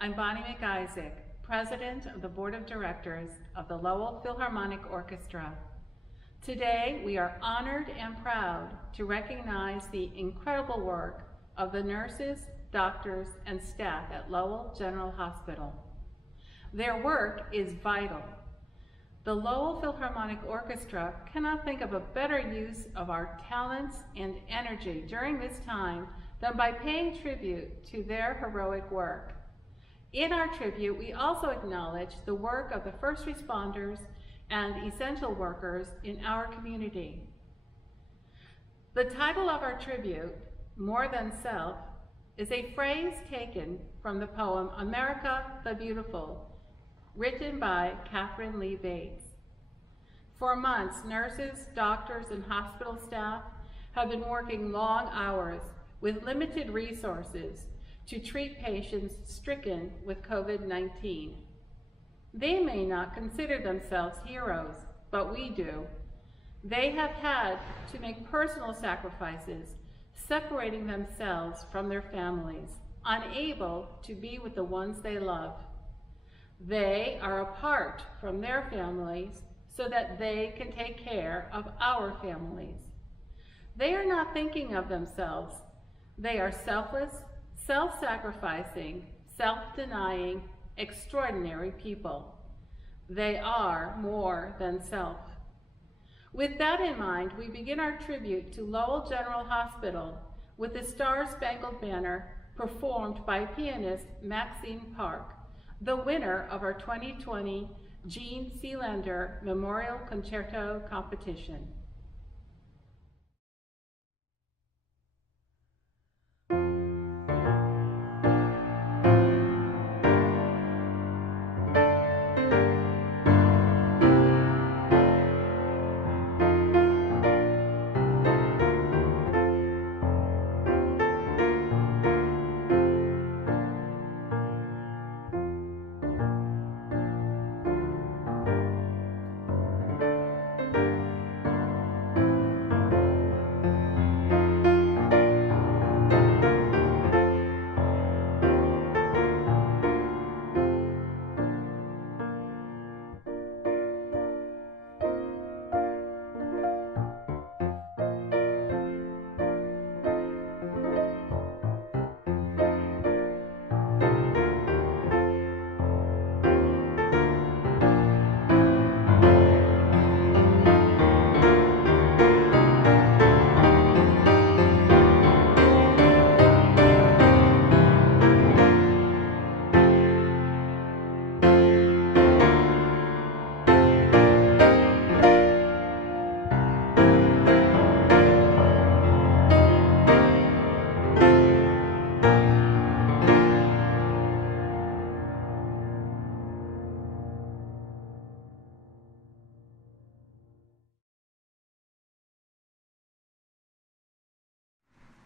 I'm Bonnie McIsaac, President of the Board of Directors of the Lowell Philharmonic Orchestra. Today, we are honored and proud to recognize the incredible work of the nurses, doctors, and staff at Lowell General Hospital. Their work is vital. The Lowell Philharmonic Orchestra cannot think of a better use of our talents and energy during this time than by paying tribute to their heroic work. In our tribute, we also acknowledge the work of the first responders and essential workers in our community. The title of our tribute, More Than Self, is a phrase taken from the poem America the Beautiful, written by Catherine Lee Bates. For months, nurses, doctors, and hospital staff have been working long hours with limited resources to treat patients stricken with COVID-19. They may not consider themselves heroes, but we do. They have had to make personal sacrifices, separating themselves from their families, unable to be with the ones they love. They are apart from their families so that they can take care of our families. They are not thinking of themselves. They are selfless, self-sacrificing, self-denying, extraordinary people. They are more than self. With that in mind, we begin our tribute to Lowell General Hospital with the Star-Spangled Banner performed by pianist Maxine Park, the winner of our 2020 Jean Sealander Memorial Concerto Competition.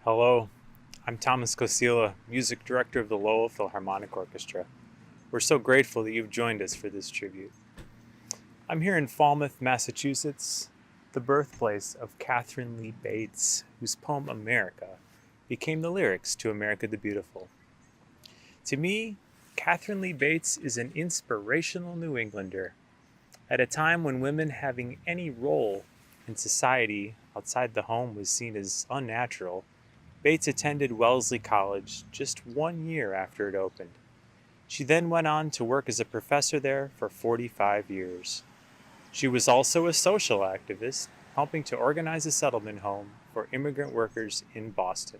Hello, I'm Thomas Kociela, Music Director of the Lowell Philharmonic Orchestra. We're so grateful that you've joined us for this tribute. I'm here in Falmouth, Massachusetts, the birthplace of Catherine Lee Bates, whose poem America became the lyrics to America the Beautiful. To me, Catherine Lee Bates is an inspirational New Englander. At a time when women having any role in society outside the home was seen as unnatural, Bates attended Wellesley College just 1 year after it opened. She then went on to work as a professor there for 45 years. She was also a social activist, helping to organize a settlement home for immigrant workers in Boston.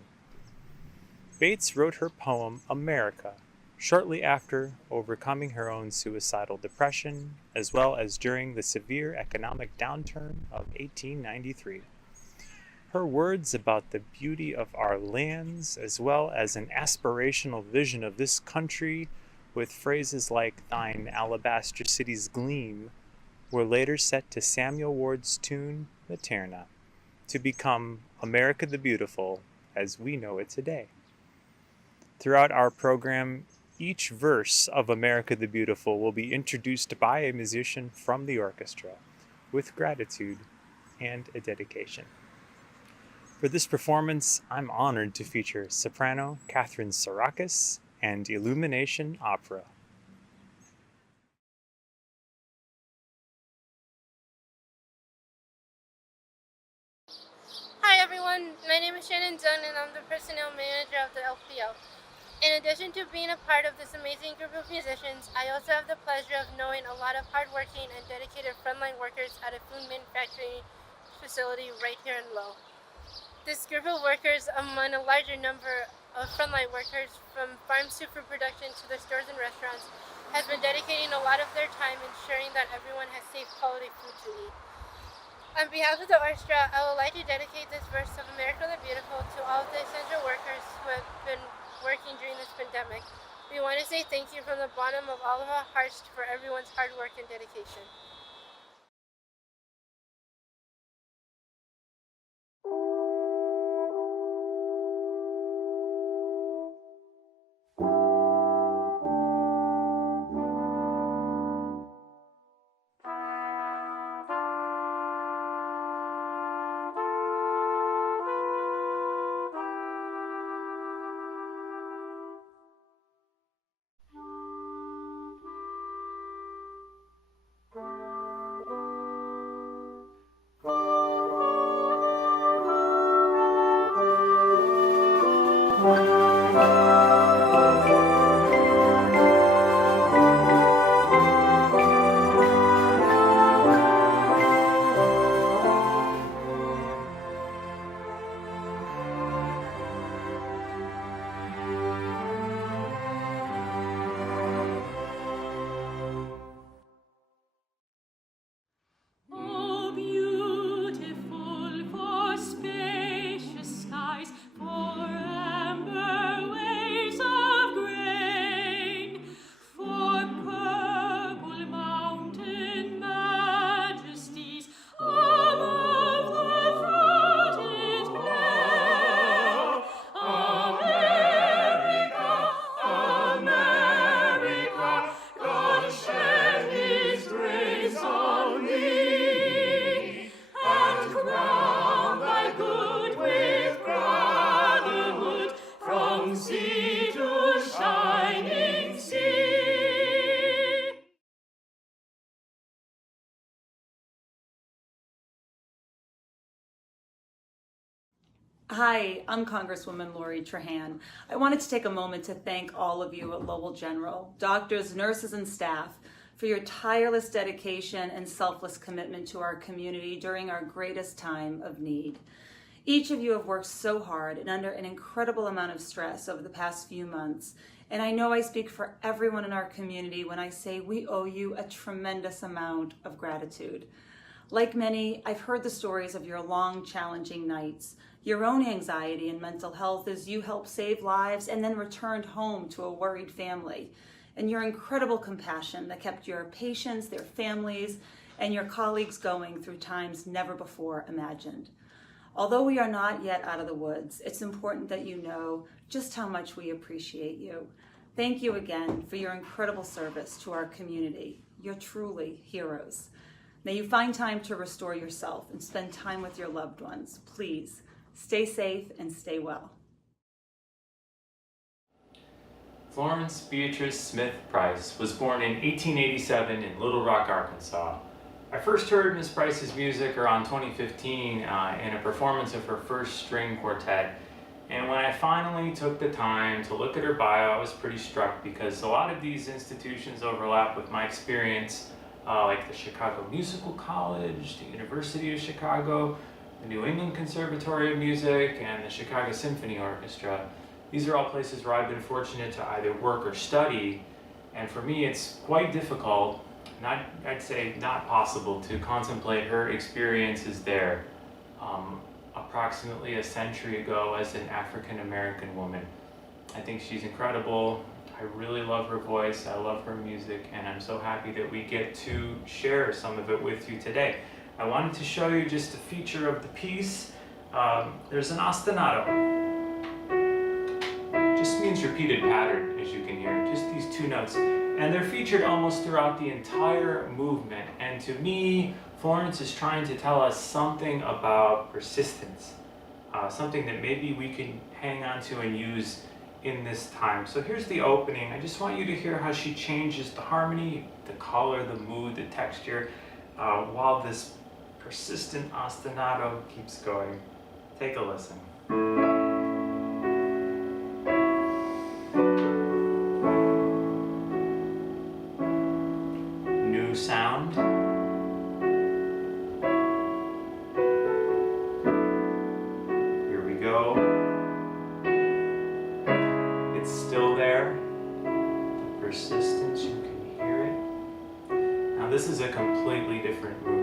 Bates wrote her poem America shortly after overcoming her own suicidal depression, as well as during the severe economic downturn of 1893. Her words about the beauty of our lands, as well as an aspirational vision of this country with phrases like "thine alabaster cities gleam," were later set to Samuel Ward's tune Materna, to become America the Beautiful as we know it today. Throughout our program, each verse of America the Beautiful will be introduced by a musician from the orchestra, with gratitude and a dedication. For this performance, I'm honored to feature soprano Catherine Sorakis and Illumination Opera. Hi everyone, my name is Shannon and I'm the personnel manager of the LPO. In addition to being a part of this amazing group of musicians, I also have the pleasure of knowing a lot of hardworking and dedicated frontline workers at a food manufacturing facility right here in Lowell. This group of workers, among a larger number of frontline workers from farms to food production to the stores and restaurants, has been dedicating a lot of their time ensuring that everyone has safe, quality food to eat. On behalf of the orchestra, I would like to dedicate this verse of America the Beautiful to all of the essential workers who have been working during this pandemic. We want to say thank you from the bottom of all of our hearts for everyone's hard work and dedication. Hi, I'm Congresswoman Lori Trahan. I wanted to take a moment to thank all of you at Lowell General, doctors, nurses, and staff, for your tireless dedication and selfless commitment to our community during our greatest time of need. Each of you have worked so hard and under an incredible amount of stress over the past few months, and I know I speak for everyone in our community when I say we owe you a tremendous amount of gratitude. Like many, I've heard the stories of your long, challenging nights, your own anxiety and mental health as you helped save lives and then returned home to a worried family, and your incredible compassion that kept your patients, their families, and your colleagues going through times never before imagined. Although we are not yet out of the woods, it's important that you know just how much we appreciate you. Thank you again for your incredible service to our community. You're truly heroes. May you find time to restore yourself and spend time with your loved ones. Please stay safe and stay well. Florence Beatrice Smith Price was born in 1887 in Little Rock, Arkansas. I first heard Miss Price's music around 2015 in a performance of her first string quartet. And when I finally took the time to look at her bio, I was pretty struck because a lot of these institutions overlap with my experience, like the Chicago Musical College, the University of Chicago, the New England Conservatory of Music, and the Chicago Symphony Orchestra. These are all places where I've been fortunate to either work or study, and for me it's quite difficult, I'd say not possible, to contemplate her experiences there approximately a century ago as an African American woman. I think she's incredible. I really love her voice, I love her music, and I'm so happy that we get to share some of it with you today. I wanted to show you just a feature of the piece. There's an ostinato. Just means repeated pattern, as you can hear, just these two notes. And they're featured almost throughout the entire movement. And to me, Florence is trying to tell us something about persistence, something that maybe we can hang on to and use in this time. So here's the opening. I just want you to hear how she changes the harmony, the color, the mood, the texture, while this persistent ostinato keeps going. Take a listen. New sound. Here we go. It's still there. The persistence, you can hear it. Now this is a completely different mood.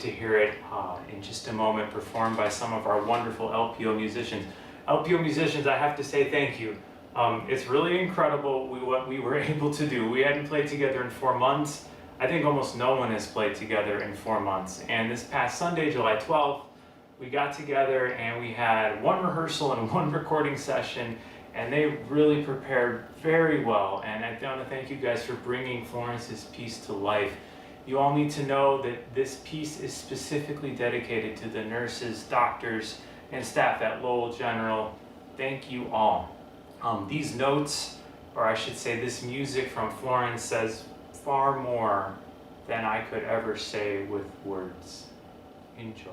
To hear it in just a moment performed by some of our wonderful LPO musicians. LPO musicians, I have to say thank you. It's really incredible what we were able to do. We hadn't played together in 4 months. I think almost no one has played together in 4 months. And this past Sunday, July 12th, we got together and we had one rehearsal and one recording session, and they really prepared very well. And I want to thank you guys for bringing Florence's piece to life. You all need to know that this piece is specifically dedicated to the nurses, doctors, and staff at Lowell General. Thank you all. These notes, or I should say this music from Florence, says far more than I could ever say with words. Enjoy.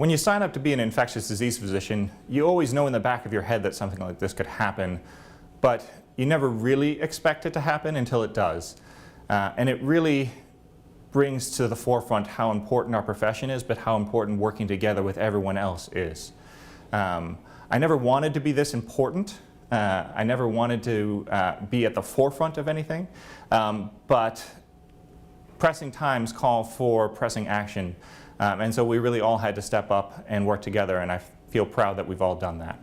When you sign up to be an infectious disease physician, you always know in the back of your head that something like this could happen, but you never really expect it to happen until it does. And it really brings to the forefront how important our profession is, but how important working together with everyone else is. I never wanted to be this important. I never wanted to be at the forefront of anything, but pressing times call for pressing action. And so we really all had to step up and work together, and I feel proud that we've all done that.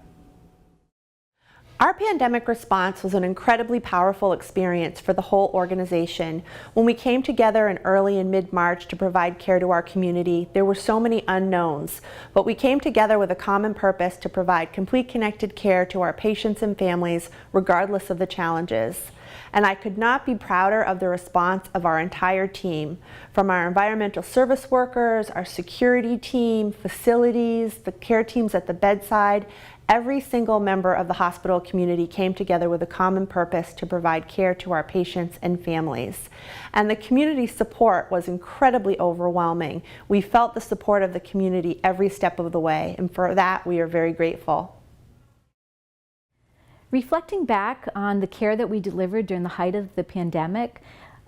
Our pandemic response was an incredibly powerful experience for the whole organization. When we came together in early and mid-March to provide care to our community, there were so many unknowns, but we came together with a common purpose to provide complete connected care to our patients and families, regardless of the challenges. And I could not be prouder of the response of our entire team, from our environmental service workers, our security team, facilities, the care teams at the bedside. Every single member of the hospital community came together with a common purpose to provide care to our patients and families. And the community support was incredibly overwhelming. We felt the support of the community every step of the way, and for that we are very grateful. Reflecting back on the care that we delivered during the height of the pandemic,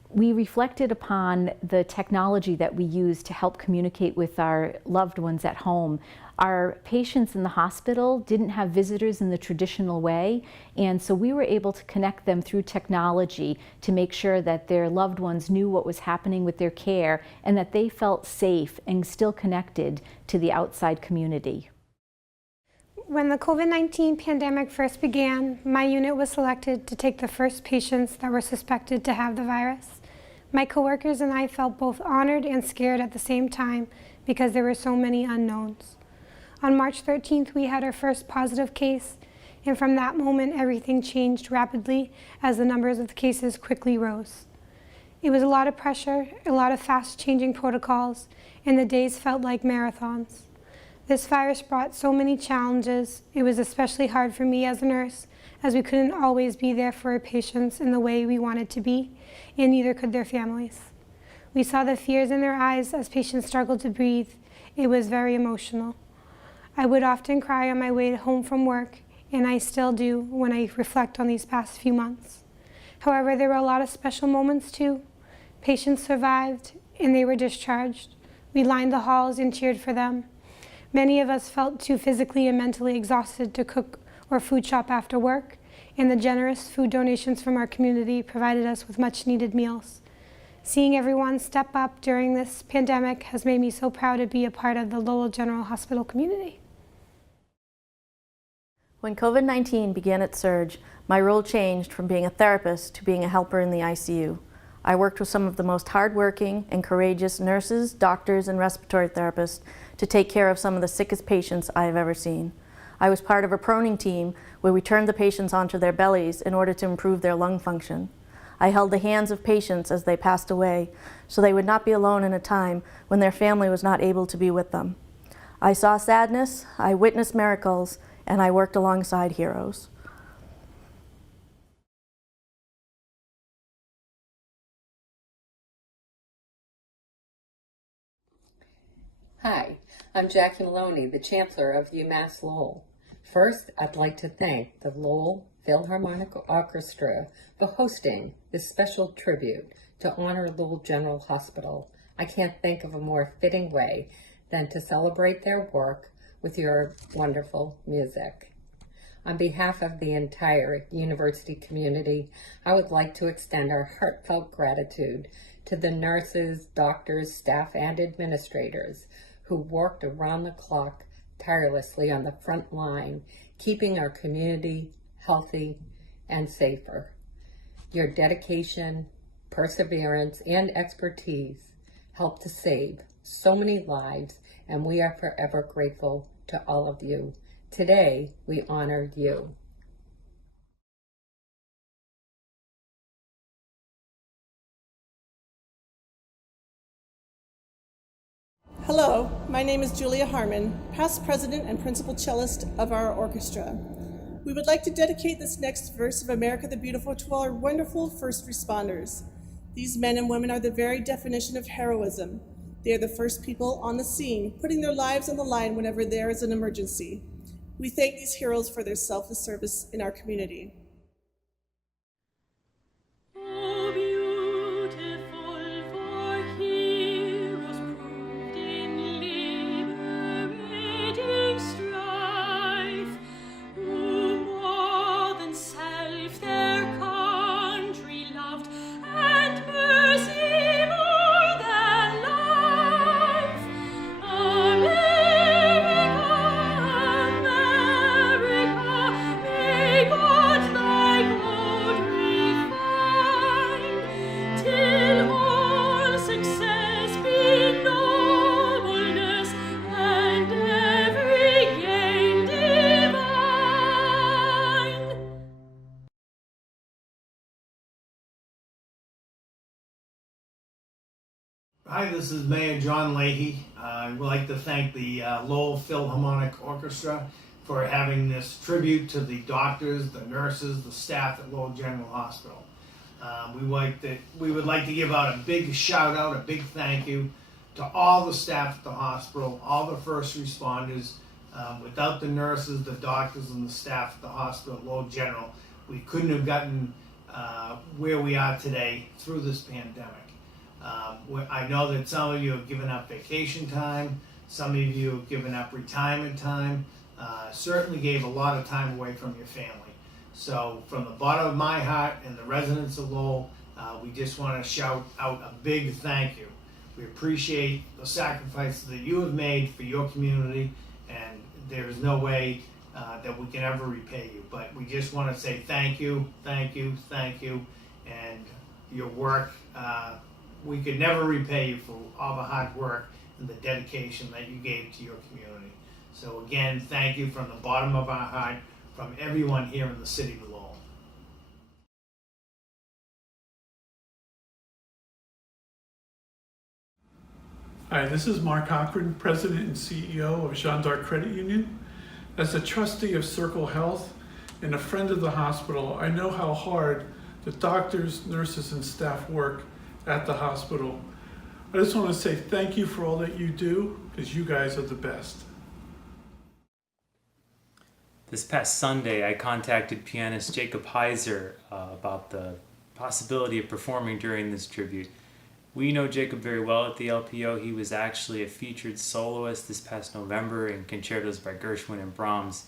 we reflected upon the technology that we used to help communicate with our loved ones at home. Our patients in the hospital didn't have visitors in the traditional way, and so we were able to connect them through technology to make sure that their loved ones knew what was happening with their care and that they felt safe and still connected to the outside community. When the COVID-19 pandemic first began, my unit was selected to take the first patients that were suspected to have the virus. My coworkers and I felt both honored and scared at the same time because there were so many unknowns. On March 13th, we had our first positive case, and from that moment, everything changed rapidly as the numbers of the cases quickly rose. It was a lot of pressure, a lot of fast-changing protocols, and the days felt like marathons. This virus brought so many challenges. It was especially hard for me as a nurse, as we couldn't always be there for our patients in the way we wanted to be, and neither could their families. We saw the fears in their eyes as patients struggled to breathe. It was very emotional. I would often cry on my way home from work, and I still do when I reflect on these past few months. However, there were a lot of special moments too. Patients survived, and they were discharged. We lined the halls and cheered for them. Many of us felt too physically and mentally exhausted to cook or food shop after work, and the generous food donations from our community provided us with much-needed meals. Seeing everyone step up during this pandemic has made me so proud to be a part of the Lowell General Hospital community. When COVID-19 began its surge, my role changed from being a therapist to being a helper in the ICU. I worked with some of the most hardworking and courageous nurses, doctors, and respiratory therapists to take care of some of the sickest patients I have ever seen. I was part of a proning team where we turned the patients onto their bellies in order to improve their lung function. I held the hands of patients as they passed away so they would not be alone in a time when their family was not able to be with them. I saw sadness, I witnessed miracles, and I worked alongside heroes. Hi, I'm Jackie Maloney, the Chancellor of UMass Lowell. First, I'd like to thank the Lowell Philharmonic Orchestra for hosting this special tribute to honor Lowell General Hospital. I can't think of a more fitting way than to celebrate their work with your wonderful music. On behalf of the entire university community, I would like to extend our heartfelt gratitude to the nurses, doctors, staff, and administrators who worked around the clock tirelessly on the front line, keeping our community healthy and safer. Your dedication, perseverance, and expertise helped to save so many lives, and we are forever grateful to all of you. Today, we honor you. Hello, my name is Julia Harmon, past president and principal cellist of our orchestra. We would like to dedicate this next verse of America the Beautiful to our wonderful first responders. These men and women are the very definition of heroism. They are the first people on the scene, putting their lives on the line whenever there is an emergency. We thank these heroes for their selfless service in our community. Hi, this is Mayor John Leahy. I would like to thank the Lowell Philharmonic Orchestra for having this tribute to the doctors, the nurses, the staff at Lowell General Hospital. We would like to give out a big shout out, a big thank you to all the staff at the hospital, all the first responders. Without the nurses, the doctors, and the staff at the hospital at Lowell General, we couldn't have gotten where we are today through this pandemic. I know that some of you have given up vacation time, some of you have given up retirement time, certainly gave a lot of time away from your family. So from the bottom of my heart and the residents of Lowell, we just want to shout out a big thank you. We appreciate the sacrifices that you have made for your community, and there is no way that we can ever repay you. But we just want to say thank you, thank you, thank you, and your work. We could never repay you for all the hard work and the dedication that you gave to your community. So again, thank you from the bottom of our heart, from everyone here in the city of Lowell. Hi, this is Mark Cochran, President and CEO of Jeanne d'Arc Credit Union. As a trustee of Circle Health and a friend of the hospital, I know how hard the doctors, nurses, and staff work at the hospital. I just want to say thank you for all that you do, because you guys are the best. This past Sunday, I contacted pianist Jacob Heiser about the possibility of performing during this tribute. We know Jacob very well at the LPO. He was actually a featured soloist this past November in concertos by Gershwin and Brahms.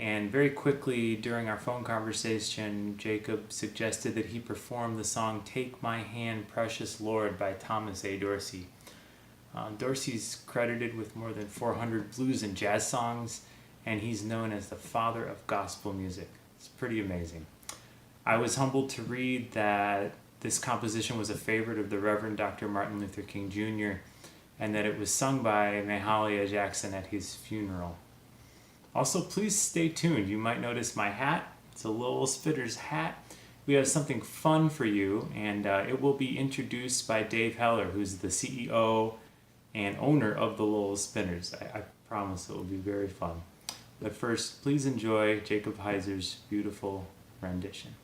And very quickly during our phone conversation, Jacob suggested that he perform the song Take My Hand, Precious Lord by Thomas A. Dorsey. Dorsey's credited with more than 400 blues and jazz songs, and he's known as the father of gospel music. It's pretty amazing. I was humbled to read that this composition was a favorite of the Reverend Dr. Martin Luther King Jr., and that it was sung by Mahalia Jackson at his funeral. Also, please stay tuned. You might notice my hat. It's a Lowell Spitters hat. We have something fun for you, and it will be introduced by Dave Heller, who's the CEO and owner of the Lowell Spinners. I promise it will be very fun. But first, please enjoy Jacob Heiser's beautiful rendition.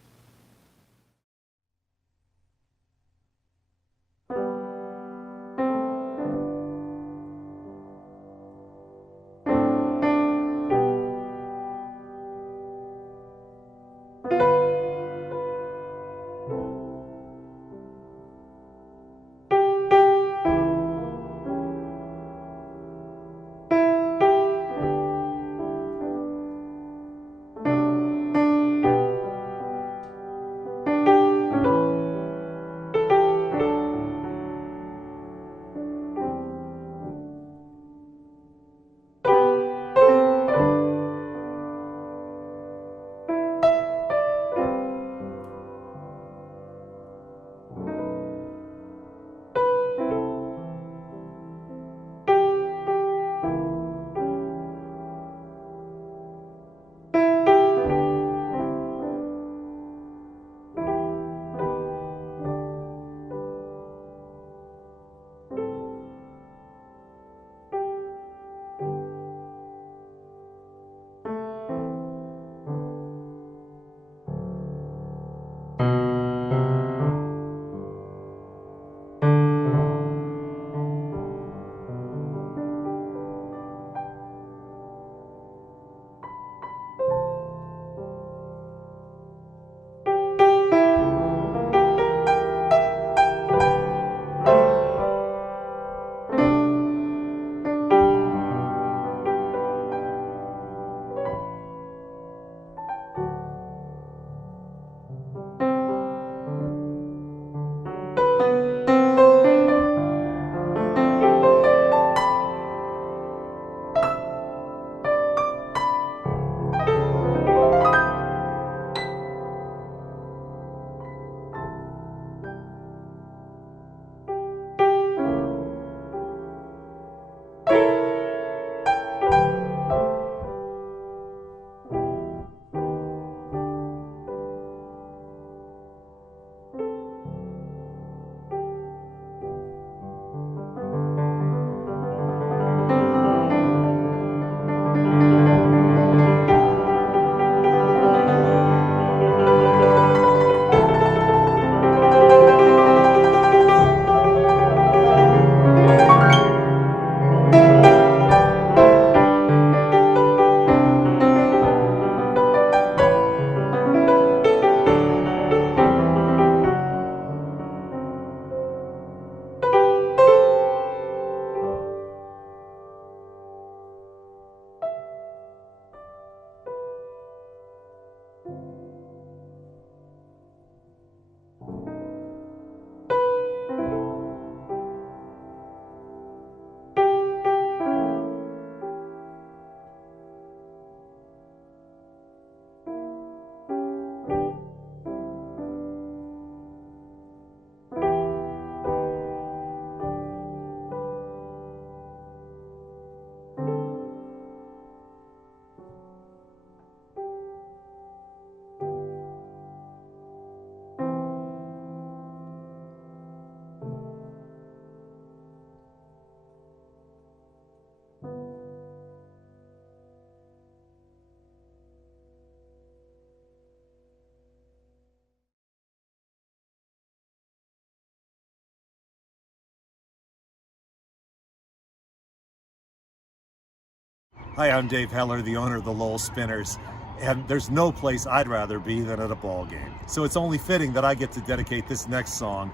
Hi, I'm Dave Heller, the owner of the Lowell Spinners, and there's no place I'd rather be than at a ball game. So it's only fitting that I get to dedicate this next song.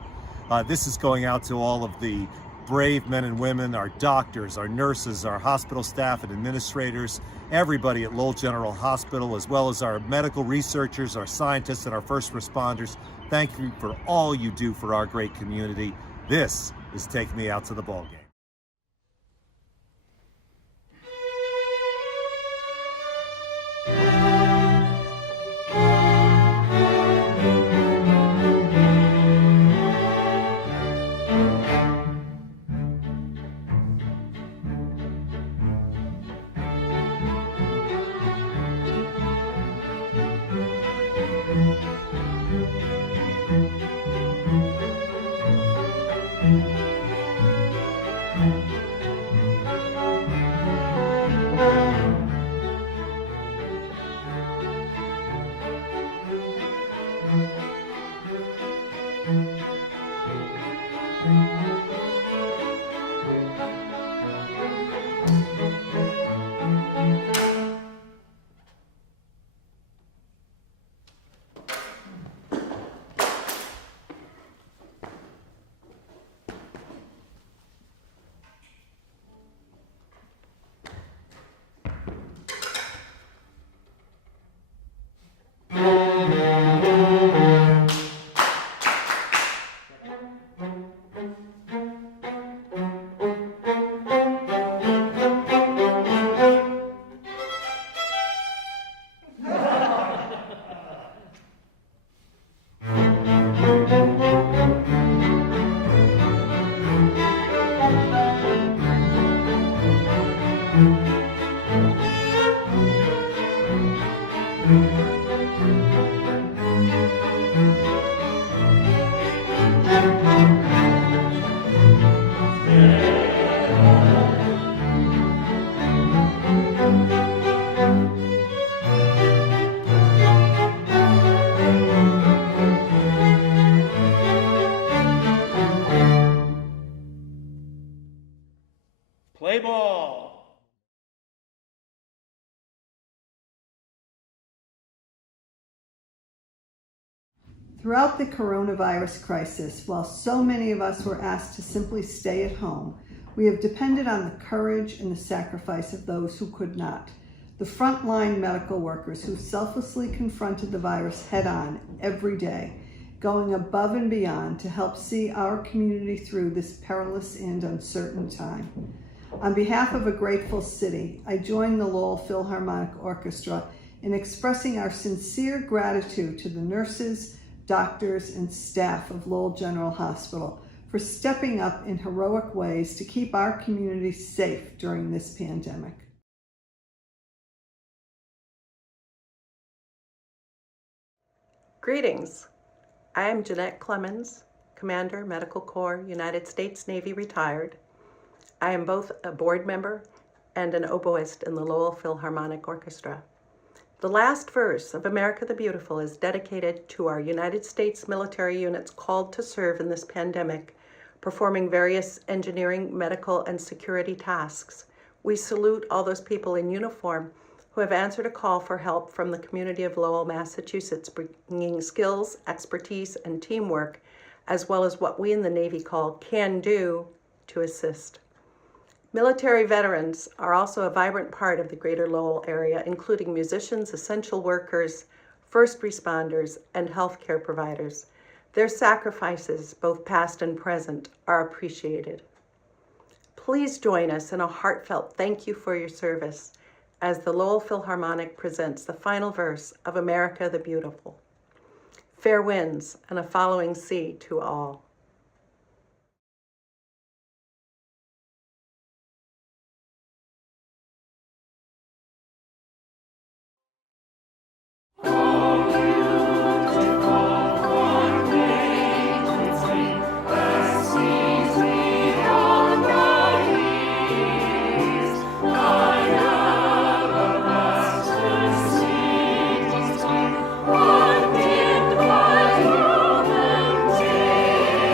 This is going out to all of the brave men and women, our doctors, our nurses, our hospital staff and administrators, everybody at Lowell General Hospital, as well as our medical researchers, our scientists, and our first responders. Thank you for all you do for our great community. This is Take Me Out to the Ball Game. Play ball. Throughout the coronavirus crisis, while so many of us were asked to simply stay at home, we have depended on the courage and the sacrifice of those who could not. The frontline medical workers who selflessly confronted the virus head-on every day, going above and beyond to help see our community through this perilous and uncertain time. On behalf of a grateful city, I join the Lowell Philharmonic Orchestra in expressing our sincere gratitude to the nurses, doctors, and staff of Lowell General Hospital for stepping up in heroic ways to keep our community safe during this pandemic. Greetings. I am Jeanette Clemens, Commander, Medical Corps, United States Navy retired. I am both a board member and an oboist in the Lowell Philharmonic Orchestra. The last verse of America the Beautiful is dedicated to our United States military units called to serve in this pandemic, performing various engineering, medical, and security tasks. We salute all those people in uniform who have answered a call for help from the community of Lowell, Massachusetts, bringing skills, expertise, and teamwork, as well as what we in the Navy call can do to assist. Military veterans are also a vibrant part of the greater Lowell area, including musicians, essential workers, first responders, and healthcare providers. Their sacrifices, both past and present, are appreciated. Please join us in a heartfelt thank you for your service as the Lowell Philharmonic presents the final verse of America the Beautiful. Fair winds and a following sea to all. One wind, one human day.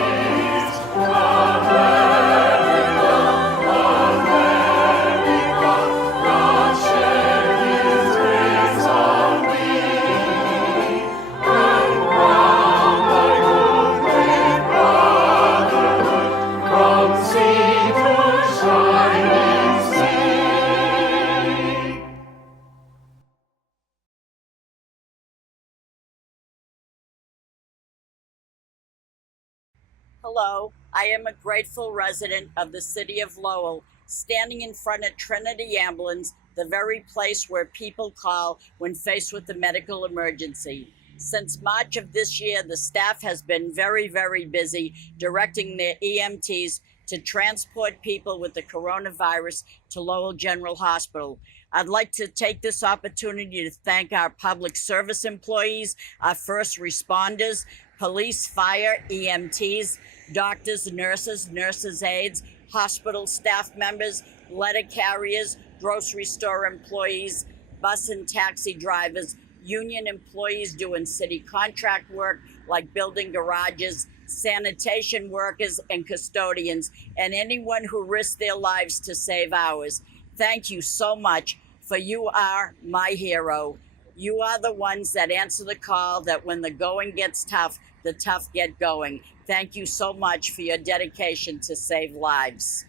Hello, I am a grateful resident of the city of Lowell, standing in front of Trinity Ambulance, the very place where people call when faced with a medical emergency. Since March of this year, the staff has been very, very busy directing their EMTs to transport people with the coronavirus to Lowell General Hospital. I'd like to take this opportunity to thank our public service employees, our first responders, police, fire, EMTs, doctors, nurses' aides, hospital staff members, letter carriers, grocery store employees, bus and taxi drivers, union employees doing city contract work like building garages, sanitation workers and custodians, and anyone who risked their lives to save ours. Thank you so much, for you are my hero. You are the ones that answer the call that when the going gets tough, the tough get going. Thank you so much for your dedication to save lives.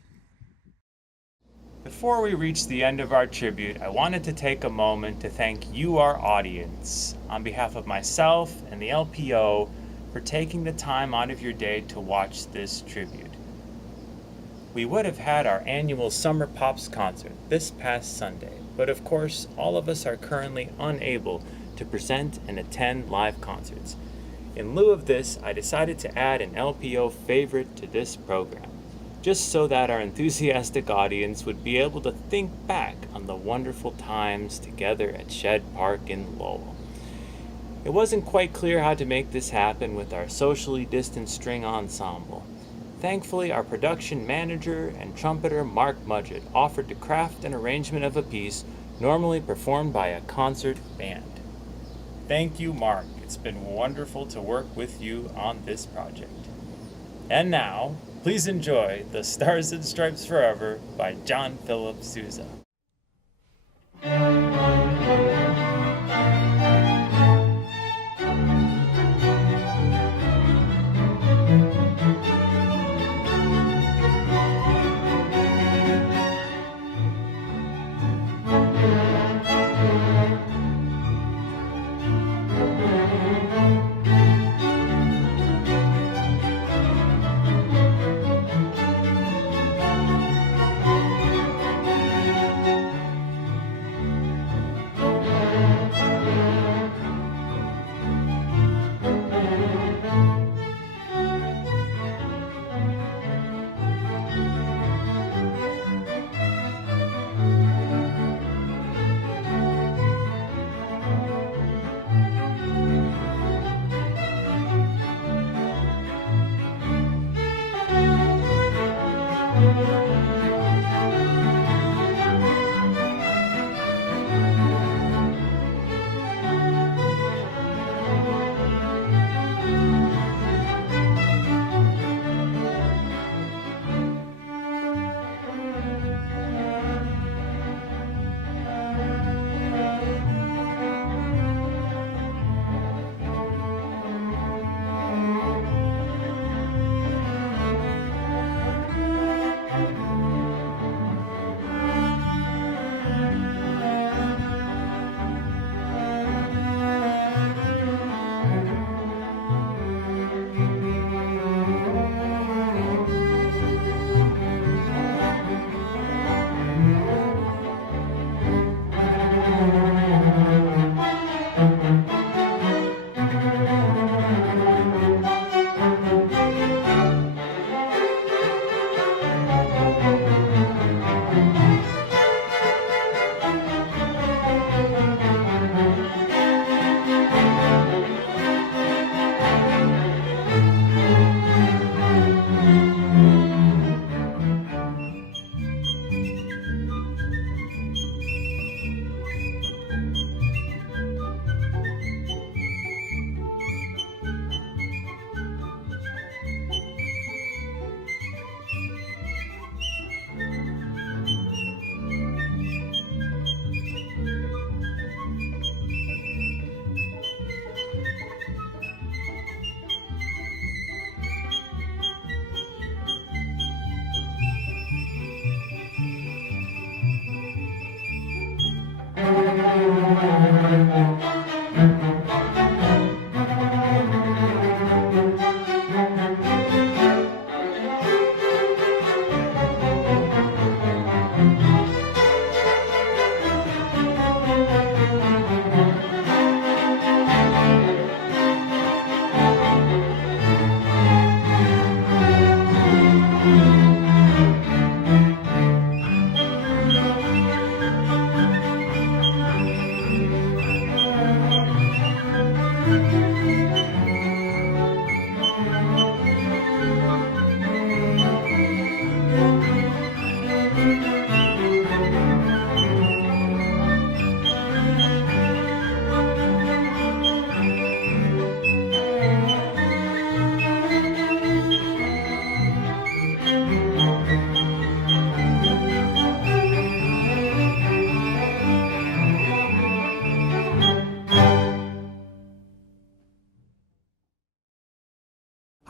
Before we reach the end of our tribute, I wanted to take a moment to thank you, our audience, on behalf of myself and the LPO, for taking the time out of your day to watch this tribute. We would have had our annual Summer Pops concert this past Sunday, but of course, all of us are currently unable to present and attend live concerts. In lieu of this, I decided to add an LPO favorite to this program, just so that our enthusiastic audience would be able to think back on the wonderful times together at Shed Park in Lowell. It wasn't quite clear how to make this happen with our socially distant string ensemble. Thankfully, our production manager and trumpeter Mark Mudgett offered to craft an arrangement of a piece normally performed by a concert band. Thank you, Mark. It's been wonderful to work with you on this project. And now, please enjoy The Stars and Stripes Forever by John Philip Sousa.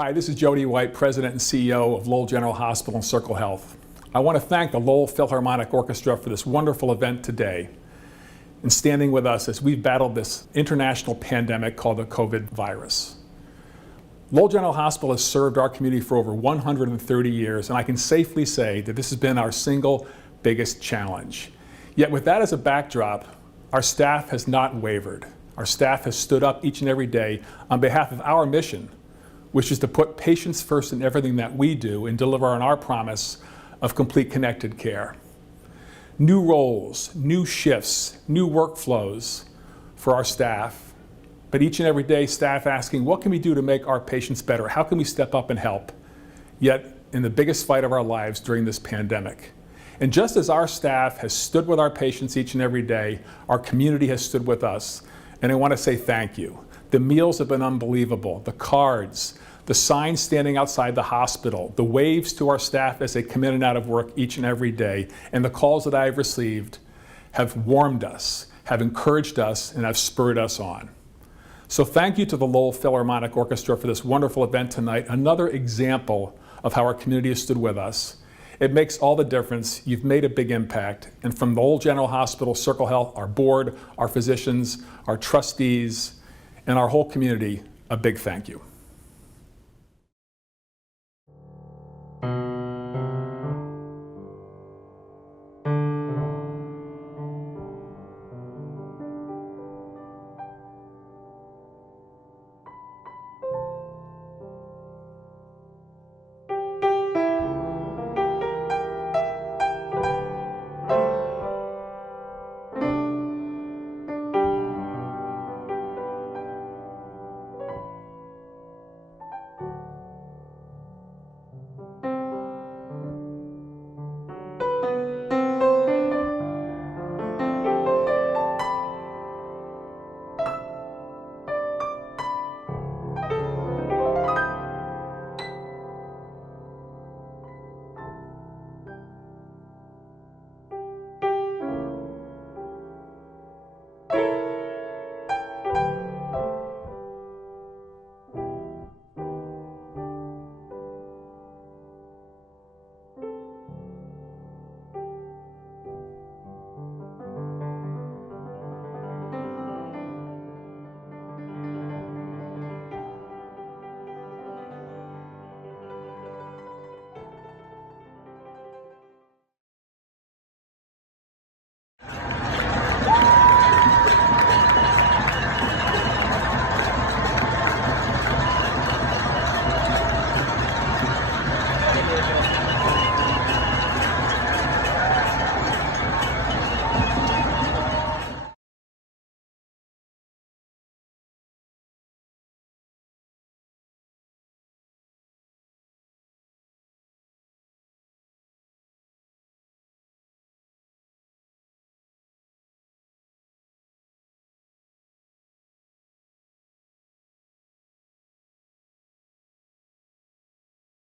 Hi, this is Jody White, President and CEO of Lowell General Hospital and Circle Health. I want to thank the Lowell Philharmonic Orchestra for this wonderful event today and standing with us as we've battled this international pandemic called the COVID virus. Lowell General Hospital has served our community for over 130 years, and I can safely say that this has been our single biggest challenge. Yet with that as a backdrop, our staff has not wavered. Our staff has stood up each and every day on behalf of our mission, which is to put patients first in everything that we do and deliver on our promise of complete connected care. New roles, new shifts, new workflows for our staff, but each and every day staff asking, what can we do to make our patients better? How can we step up and help? Yet in the biggest fight of our lives during this pandemic. And just as our staff has stood with our patients each and every day, our community has stood with us. And I want to say thank you. The meals have been unbelievable. The cards, the signs standing outside the hospital, the waves to our staff as they come in and out of work each and every day, and the calls that I've received have warmed us, have encouraged us, and have spurred us on. So thank you to the Lowell Philharmonic Orchestra for this wonderful event tonight, another example of how our community has stood with us. It makes all the difference. You've made a big impact. And from Lowell General Hospital, Circle Health, our board, our physicians, our trustees, and our whole community, a big thank you.